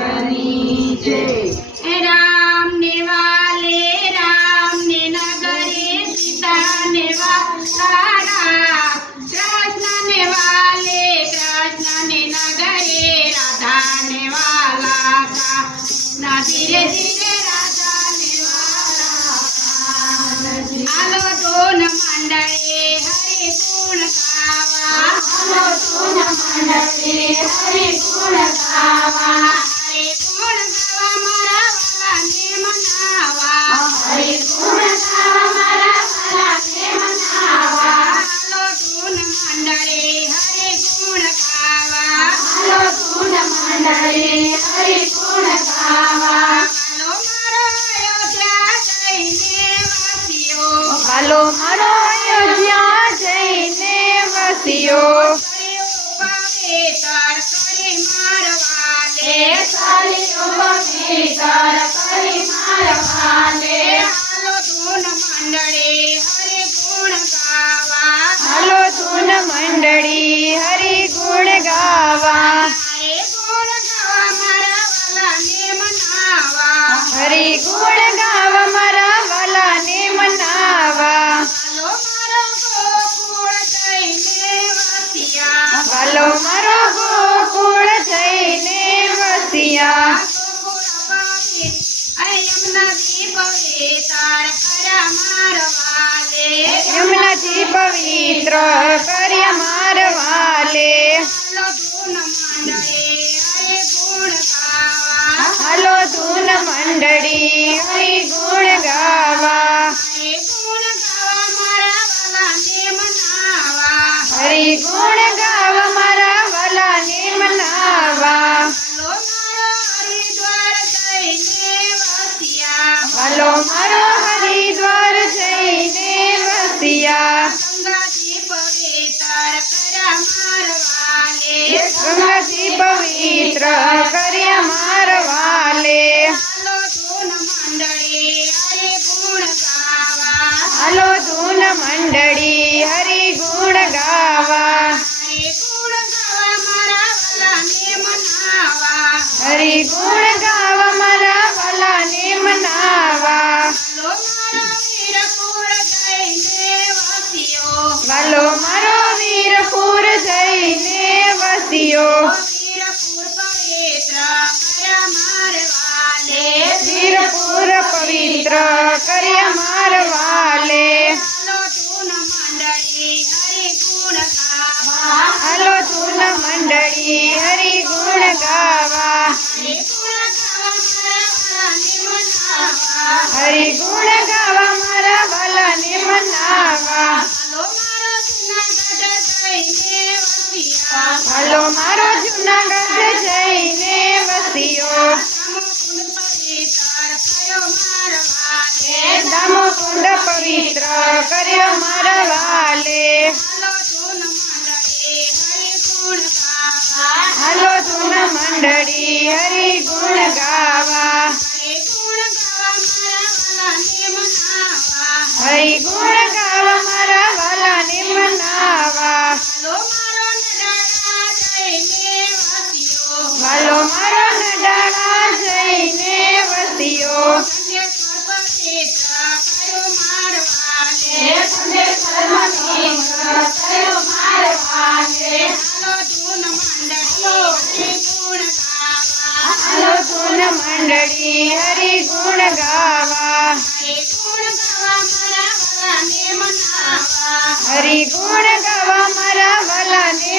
મહાદેવની જય। રામ ને વાલે રામ ને નગરે સીતા ને વાલા કૃષ્ણ ને વાલે કૃષ્ણ ને નગરે રાધા ને વાલા ના ધીરે ધીરે રાધા ને વાલા હાલો ધૂન મંડળે હરિ ગુણ ગાવા હાલો ધૂન મંડળે હરિ ગુણ ગાવા હરિ ગુણ ગાવા મારા વાલાને મનાવા હરિ ગુણ ગાવા મારા વાલાને મનાવા હાલો ધૂન મંડળે હરિ ગુણ ગાવા હાલો ધૂન મંડળે હરિ ગુણ ગાવા હાલો મારો અયોધ્યા જઈને વાસીઓ હાલો મારો અયોધ્યા જઈને વસ્યો સાલીઓ પવિત્ર કરી મારવાલે હાલો ધૂન મંડળે હરિ ગુણ ગાવા હાલો ધૂન મંડળી હરિ ગુણ ગાવા હરે ગુણ ગાવા મારા વાલાને મનાવા હરિ ગુણ ગાવા મારા વાલાને મનાવા હાલો મારો ગોકુળ જઈને વસિયા વાલો મારો ગોકુળ જઈને વસ્યા યમુનાજી પવિત્ર કર્યા મારવાલે હાલો ધૂન મંડળી હરિ ગુણ ગાવા હરિ ગુણ ગાવા મારા વાલાને મનાવા વાલો મારો હરિદ્વાર જઈને વસ્યા ગંગાજી પવિત્ર કર્યા મારવાલે હાલો ધૂન મંડળી હરિ ગુણ ગાવા હરિ ગુણ ગાવા મારા વાલાને મનાવા વાલો મારો વીરપુર જઈને વસ્યો વીરપુર પવિત્ર કર્યા મારવાલે હાલો ધૂન મંડળી હરિ ગુણ ગાવા હરિ ગુણ ગાવા મારા વાલાને મનાવા હાલો મારો જુનાગઢ જઈને વસ્યો દામોકુંડ પવિત્ર કર્યો મારવાલે હાલો ધૂન મંડળી હરિ ગુણ ગાવા હરિ ગુણ ગાવા મારા વાલાને મનાવા વાલો મારો નડાળા જઈને વસ્યો હાલો ધૂન મંડળી હરિ ગુણ ગાવા હરિ ગુણ ગાવા મારા વાલાને